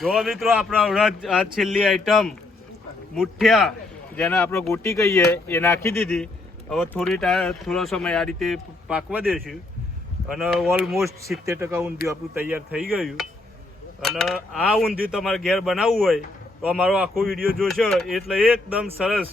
જો મિત્રો, આપણા આ છેલ્લી આઈટમ મુઠિયા, જેને આપણે ગોટી કહીએ, એ નાખી દીધી. હવે થોડી થોડો સમય આ રીતે પાકવા દેશું. અને ઓલમોસ્ટ સિત્તેર ટકા ઊંધિયું આપણું તૈયાર થઈ ગયું. અને આ ઊંધિયું તમારે ઘેર બનાવવું હોય, તો અમારો આખો વીડિયો જોશો. એટલે એકદમ સરસ.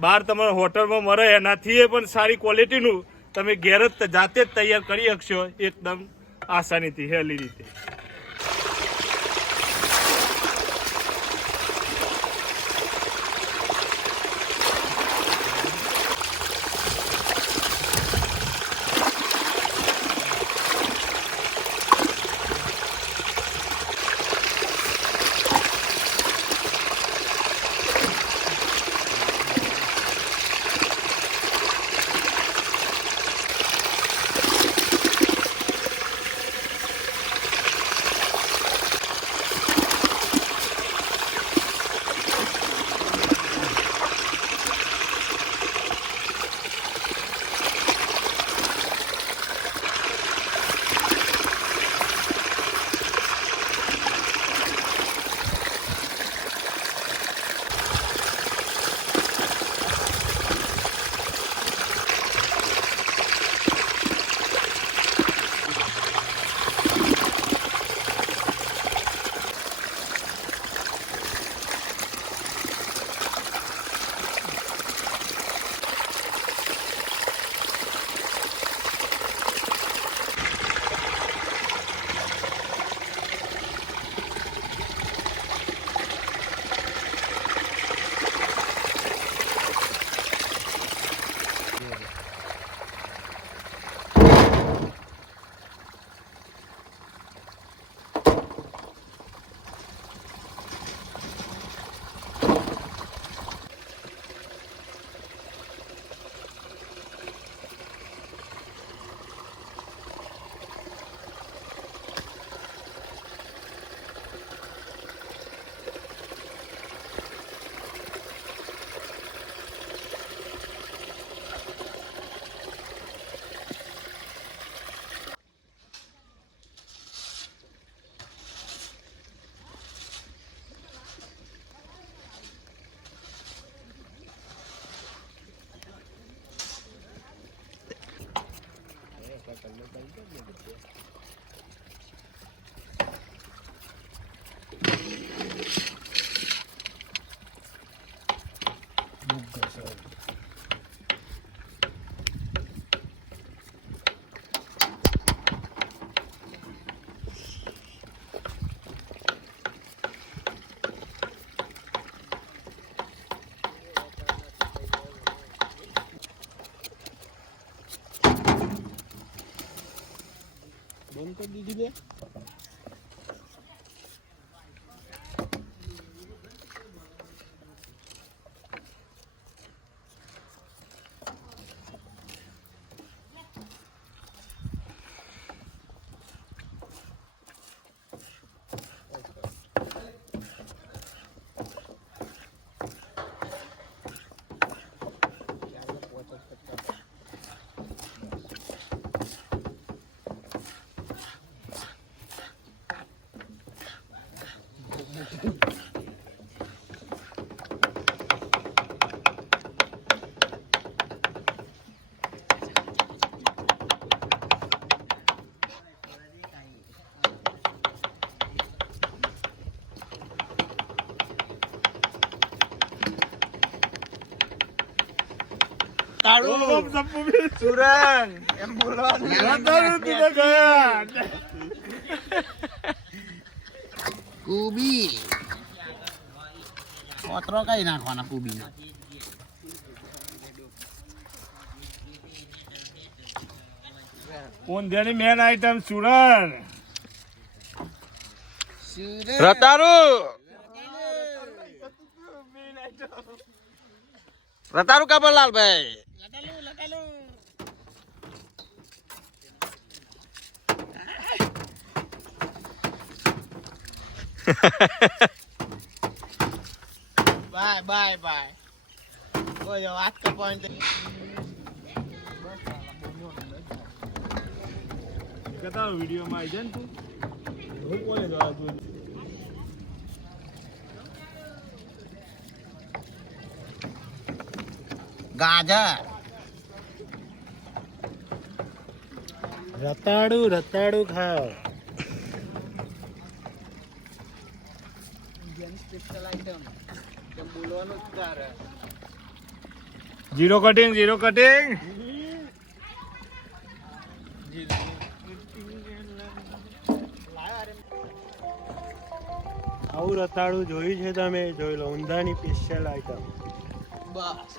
બહાર તમારે હોટલમાં મળે, એનાથી એ પણ સારી ક્વોલિટીનું તમે ઘેર જ જાતે જ તૈયાર કરી શકશો. એકદમ આસાનીથી, હેલી રીતે. બંધ કરી દીધી લે ઓમ સંપુ સુરન એમ બોલવાનું રતાળુ તુને ગયા કુબી ઓતરો કઈ નાખવાના કુબી ના ઊંધિયાની મેન આઈટમ સુરણ રતારું રતારું કાબરલાલ ભાઈ બાય બાય બાય બોલો વાત કરવાની કતા વિડીયોમાં આવી જાય ને તું હું કોલેજ વાળા જોઈ ગાજર રતાડું રતાડું ખાવ જીરો કટિંગ જીરો કટિંગ આવું રતાળું જોયું છે તમે? જોઈ લો ઊંધાની સ્પેશિયલ આઈટમ બસ.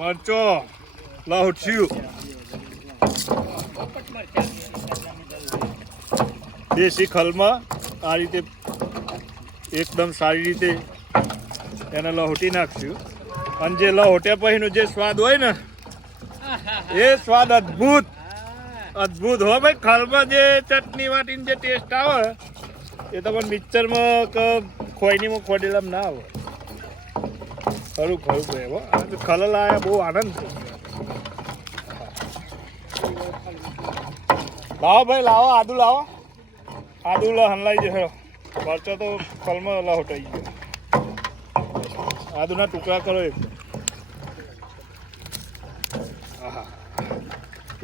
મરચો. લાવટ્યું દેશી ખલમાં આ રીતે એકદમ સારી રીતે એને લહોટી નાખશું. અને જે લહોટ્યા પછીનો જે સ્વાદ હોય ને, એ સ્વાદ અદ્ભુત. અદ્ભુત હો ભાઈ, ખલમાં જે ચટણી વાટીને જે ટેસ્ટ આવે, એ તમને મિક્સરમાં કે ખોઈનીમાં ખોડેલામાં ના આવે. ખરું ખરું ભાઈ, હો. આ તો ખલલ બહુ આનંદ. છે લાવો ભાઈ લાવો આદુ લાવો. આદુ લ હનલાઈ જશે. મરચો તો ખલમાં લહોટાઈ ગયો. આદુના ટુકડા કરો એક.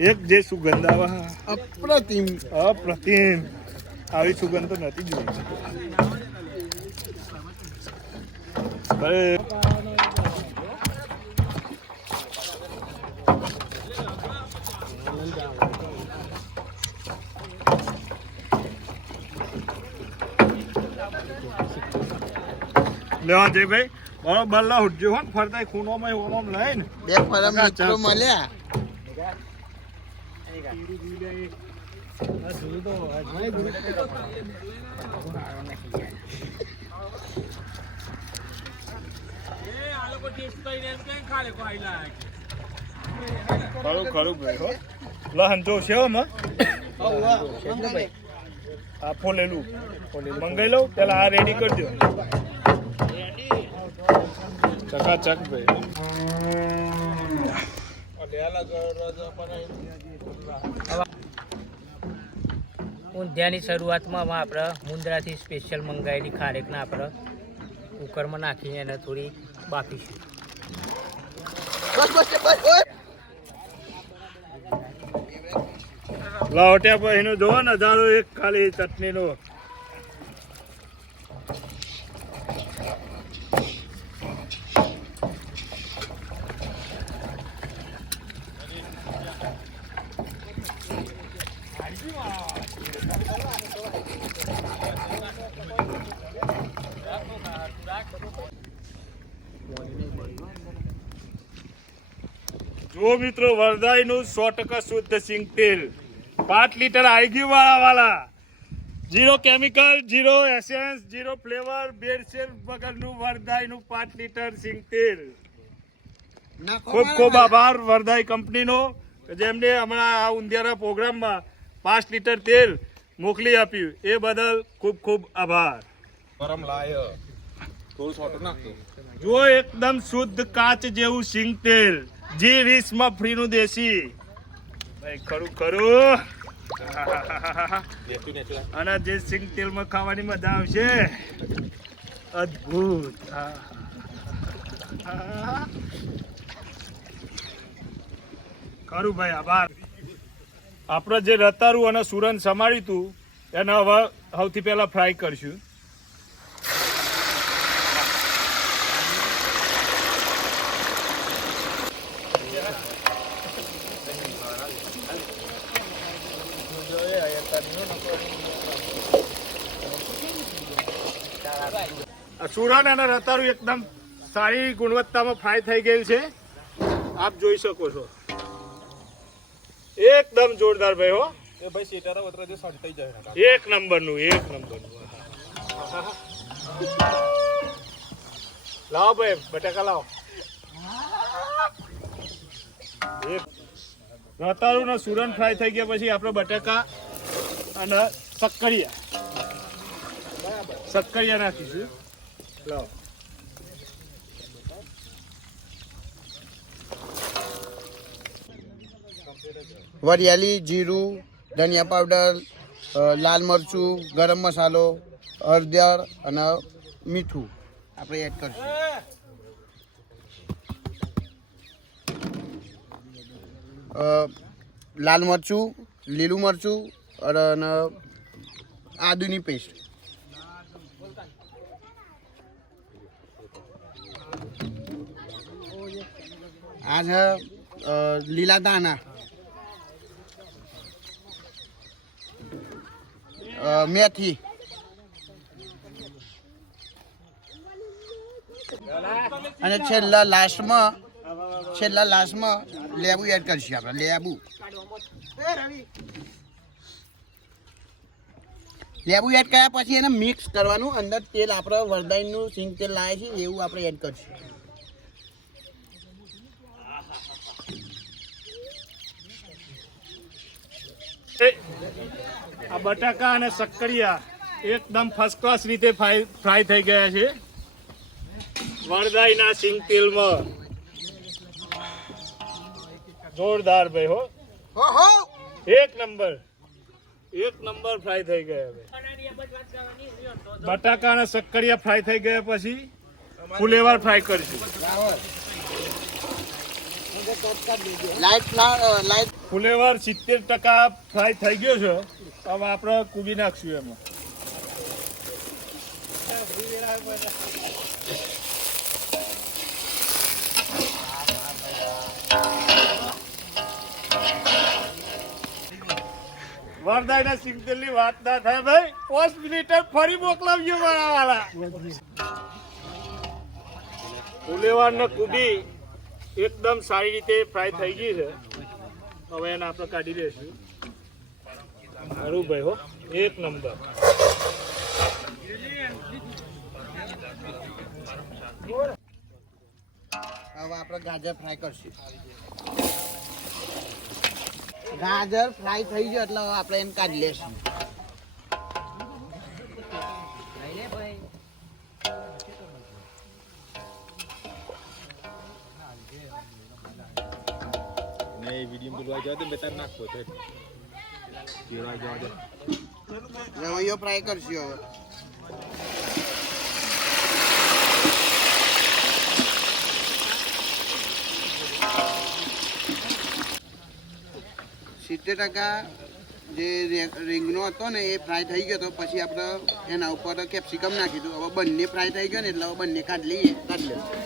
એક જે સુગંધ આવે. અપ્રતિમ. અપ્રતિમ. આવી સુગંધ તો નથી જોઈ. અરે. લેવા જઈ ભાઈ. બરોબર લા ઉઠજો હો ફરતા લઈને. બે પરમ મિત્રો મળ્યા. ખરું ખરું ભાઈ હો. લહન જો છે હો આ ફોલેલું. મંગાઈ લઉં પેલા આ રેડી કરજો ચકાચક ભાઈ. ઊંધિયાની શરૂઆતમાં આપણે મુંદ્રાથી સ્પેશિયલ મંગાવેલી ખારેકને આપણે કુકરમાં નાખીને એને થોડી બાફીશું. લાવટ્યા પછી એનો જોવો ને નજારો એક ખાલી ચટણીનો. જો મિત્રો વરદાયનું સો ટકા શુદ્ધ સિંગ તેલ. પાંચ લીટર આવી વાળા વાળા zero chemical zero essence zero flavour બેડશેર વગરનું વરદાયનું પાંચ લીટર સિંગ તેલ. ખૂબ ખૂબ આભાર વરદાય કંપનીનો જેમને હમણાં આ ઊંધિયાના પ્રોગ્રામમાં પાંચ લીટર તેલ મોકલી આપ્યું. એ બદલ ખૂબ ખૂબ આભાર. ગરમ લાય. થોડું નાખતો જો એકદમ શુદ્ધ કાચ જેવું સિંગ તેલ. જી વીસમાં ફ્રી નું દેશી. ભાઈ, ખરું ખરું. અને જે સિંગ તેલમાં ખાવાની મજા આવશે. અદ્ભુત. ખરું ભાઈ, આભાર. આપણે જે રતારું અને સુરન સમાડ્યું હતું, એને હવે સૌથી પહેલા ફ્રાય કરશું. સુરણ અને રતારું એકદમ સારી ગુણવત્તામાં ફ્રાય થઈ ગયેલ છે. આપ જોઈ શકો છો. એકદમ જોરદાર ભાઈ હો. એ ભાઈ શેટારા વતરા જે થઈ જાય એક નંબરનું એક નંબરનું. લાવો ભાઈ બટાકા લાવો. રતાળું ને સુરણ ફ્રાય થઈ ગયા પછી આપણે બટાકા અને સક્કરિયા સક્કરિયા નાખીશું. વરિયાળી, જીરું, ધનિયા પાવડર લાલ મરચું, ગરમ મસાલો, હળદર અને મીઠું. આપણે એડ કરશું. લાલ મરચું, લીલું મરચું અને આદુની પેસ્ટ. અ, લીલા દાણા મેથી અને છેલ્લા લાસ્ટમાં છેલ્લા લાસ્ટમાં લેબુ એડ કરીશું આપણે લેબુ. લેબુ એડ કર્યા પછી એને મિક્સ કરવાનું અંદર તેલ આપણે વરદાઈનું સિંગ તેલ લાવે છે એવું આપણે એડ કરશું એ, આ બટાકા અને સક્કરિયા એકદમ ફર્સ્ટ ક્લાસ રીતે ફ્રાય થઈ ગયા છે. વરદાઈના સિંગ તેલમાં. જોરદાર ભાઈ હો. એક નંબર. એક નંબર ફ્રાય થઈ ગયા બટાકા અને સક્કરિયા ફ્રાય થઈ ગયા પછી ફુલેવાર ફ્રાય કરીશું. લાઈટ લાઈટ ફુલેવર સિત્તેર ટકા ફ્રાય થઈ ગયો છે. હવે આપણે કૂબી નાખશું એમાં. વરદાયના સિંગતેલની વાત ના થાય ભાઈ. પાંચ મિનિટ ફરી મોકલાવજો મારા વાળા. ફુલેવાર ને કુબી એકદમ સારી રીતે ફ્રાય થઈ ગઈ છે. હવે એને આપણે કાઢી લઈશું. હરુભાઈ ભાઈ હો, એક નંબર. હવે આપણે ગાજર ફ્રાય કરશું. ગાજર ફ્રાય થઈ ગયો એટલે આપણે એમ કાઢી લેશું એ વીડિયો બોલવા જવા દે બેતાર નાખવો તો કેળવા જવા દે રવૈયો ફ્રાય કરશું સિત્તેર ટકા જે રીંગનો હતો ને, એ ફ્રાય થઈ ગયો તો પછી આપણે એના ઉપર કેપ્સિકમ નાખી દીધું. હવે બંને ફ્રાય થઈ ગયો ને, એટલે હવે બંને કાઢી લઈએ કાઢી લઈએ.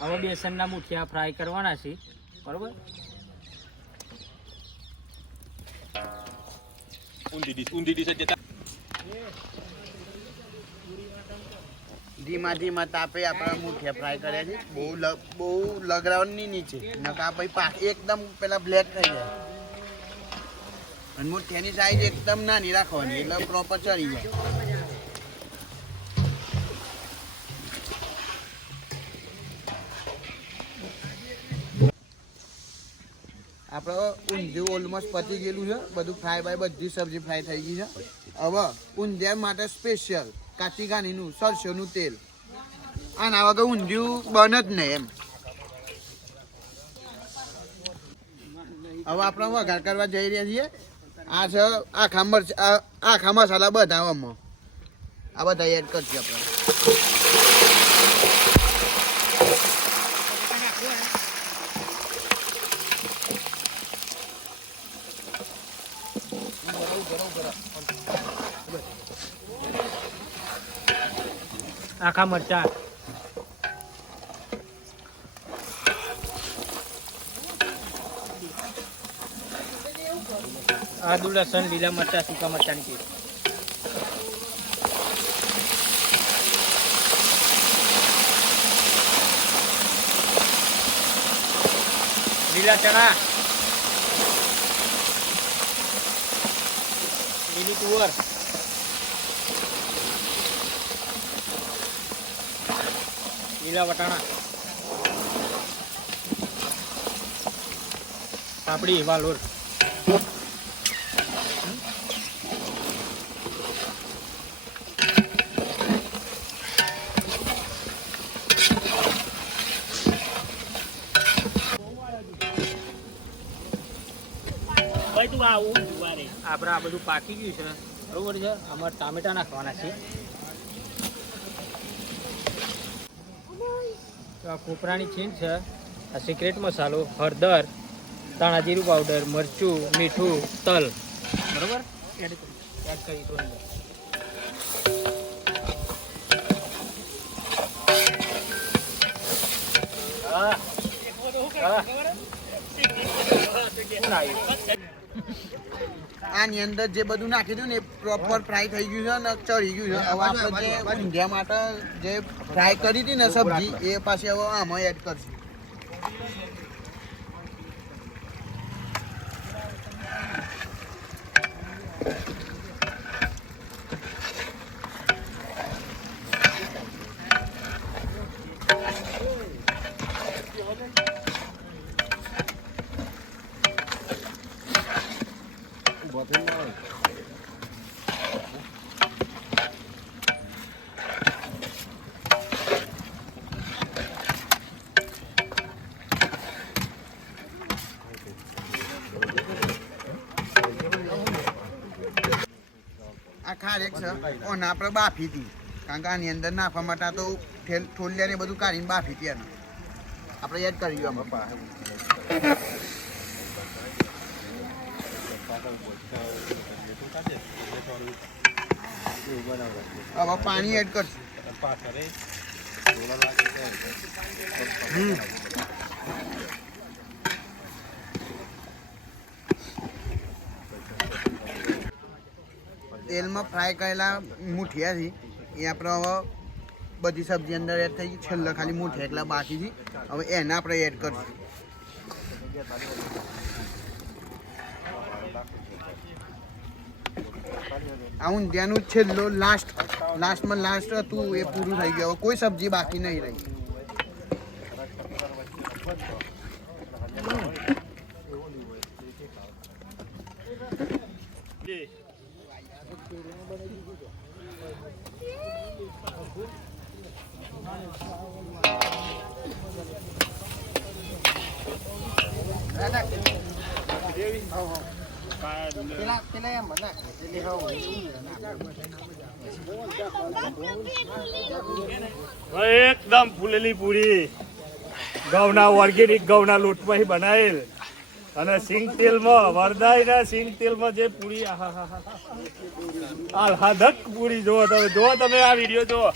હવે બેસનના મુઠિયા ફ્રાય કરવાના છે. બરોબર? ઊંધી ડીશ ઊંધી ડીશ જતા ધીમા ધીમા તાપે આપણે મુઠિયા ફ્રાય કર્યા છે. બહુ બહુ ની નીચે નકા પછી પાક એકદમ પેલા બ્લેક થઈ જાય. અને મુઠિયાની સાઈઝ એકદમ નાની રાખવાની એટલે પ્રોપર ચડી જાય. આપણે ઊંધિયું ઓલમોસ્ટ પતી ગયેલું છે. બધું ફ્રાય બાય બધી સબ્જી ફ્રાય થઈ ગઈ છે. હવે ઊંધિયા માટે સ્પેશિયલ કાચી ઘાનીનું સરસોનું તેલ. આના વગર ઊંધિયું બને જ નહીં એમ. હવે આપણે વઘાર કરવા જઈ રહ્યા છીએ. આ છે આખા મરચ આખા મસાલા બધા આમાં આ બધા એડ કરશે આપણે. આખા મરચા આદુ લસણ લીલા મરચા સૂકા મરચાની પેસ્ટ લીલા ચણા લીલી તુવર લીલા વટાણા. પાપડી વાલોર. આપણે આ બધું પાકી ગયું છે. બરોબર છે? આમાં ટામેટા નાખવાના છે. આ કોપરાની છીણ છે આ સિક્રેટ મસાલો હળદર ધાણા જીરું પાવડર મરચું મીઠું તલ બરાબર એડ એડ અંદર હા. હા. આની અંદર જે બધું નાખી દીધું ને એ પ્રોપર ફ્રાય થઈ ગયું છે ને ચડી ગયું છે. હવે આપણે જે ઊંધિયા માટે જે ફ્રાય કરી હતી ને સબ્જી, એ પાછી હવે આમાં એડ કરશું. આ છે. ઓને આપણે બાફી હતી. કારણ કે આની અંદર નાફા માટે તો ઠેલ- ઠોલિયા ને બધું કાઢીને બાફી હતી એને. આપણે એડ કરી દઈએ પપ્પા હવે પાણી એડ કરશું. તેલમાં ફ્રાય કરેલા મૂઠિયાથી એ આપણે હવે બધી સબ્જી અંદર એડ થઈ ગઈ, છેલ્લા ખાલી મુઠિયા એકલા બાકી છે. હવે એને આપણે એડ કરીશું. આ ઊંધિયાનું છેલ્લો લાસ્ટ લાસ્ટમાં લાસ્ટ હતું, એ પૂરું થઈ ગયું. કોઈ સબ્જી બાકી નહીં રહી. એકદમ ફૂલેલી પૂરી. ઘઉંના ઓર્ગેનિક ઘઉંના લોટમાં બનાવેલ. અને સિંગ તેલમાં વરદાયના સિંગ તેલમાં જે પૂરી. આહલાદક પૂરી જુઓ તમે જુઓ તમે આ વીડિયો જુઓ.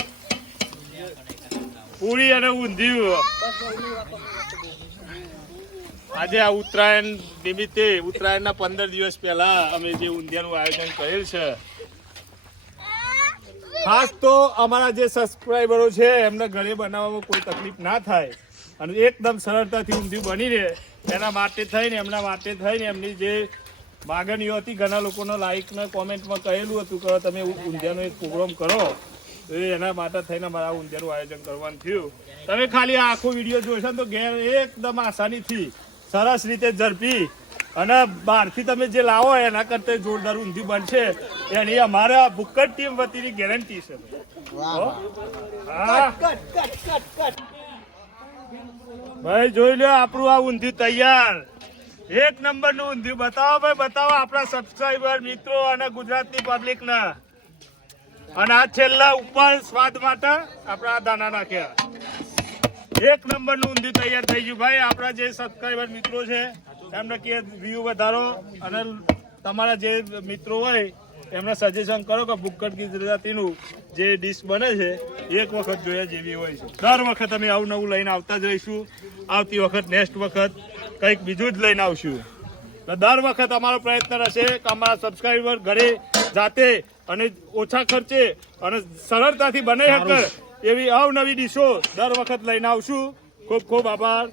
પૂરી અને ઊંધિયું. આજે આ ઉત્તરાયણ નિમિત્તે, ઉત્તરાયણના પંદર દિવસ પહેલા અમે જે ઊંધિયાનું આયોજન કરેલ છે, ખાસ તો અમારા જે સબસ્ક્રાઈબરો છે, એમને ઘરે બનાવવામાં કોઈ તકલીફ ના થાય. અને એકદમ સરળતાથી ઊંધિયું બની રહે. એના માટે થઈને, એમના માટે થઈને એમની જે માગણીઓ હતી, ઘણા લોકોનો લાઇકના કોમેન્ટમાં કહેલું હતું કે તમે ઊંધિયાનો એક પ્રોગ્રામ કરો. તો એના માટે થઈને મારા ઊંધિયાનું આયોજન કરવાનું થયું. તમે ખાલી આખો વીડિયો જોશો તો ઘેર એકદમ આસાનીથી સરસ રીતે ઝડપી અને બહારથી તમે જે લાવો એના કરતા જોરદાર ઊંધિયું બનશે. એની અમારા ભૂક્કડ ટીમ વતીની ગેરંટી છે. ભાઈ જોઈ લો આપણું આ ઊંધિયું તૈયાર. એક નંબરનું ઊંધિયું બતાવો ભાઈ બતાવો આપણા સબસ્ક્રાઈબર મિત્રો અને ગુજરાતની પબ્લિક ના અને આ છેલ્લા ઉપર સ્વાદ માટે આપણા આ દાણા નાખ્યા. એક નંબરનું ઊંધિયું તૈયાર થઈ ગયું. ભાઈ આપણા જે સબસ્ક્રાઈબર મિત્રો છે એમને કે વ્યૂ વધારો અને તમારા જે મિત્રો હોય એમને સજેશન કરો કે ભૂક્કડ ગુજરાતીનું જે ડીશ બને છે એક વખત જોયા જેવી હોય છે. દર વખત અમે આવું નવું લઈને આવતા જ રહીશું આવતી વખત નેક્સ્ટ વખત કંઈક બીજું જ લઈને આવશું. તો દર વખત અમારો પ્રયત્ન રહેશે કે અમારા સબસ્ક્રાઈબર ઘરે જાતે અને ઓછા ખર્ચે અને સરળતાથી બને શકે એવી અવનવી ડીશો દર વખત લઈને આવશું. ખૂબ ખૂબ આભાર.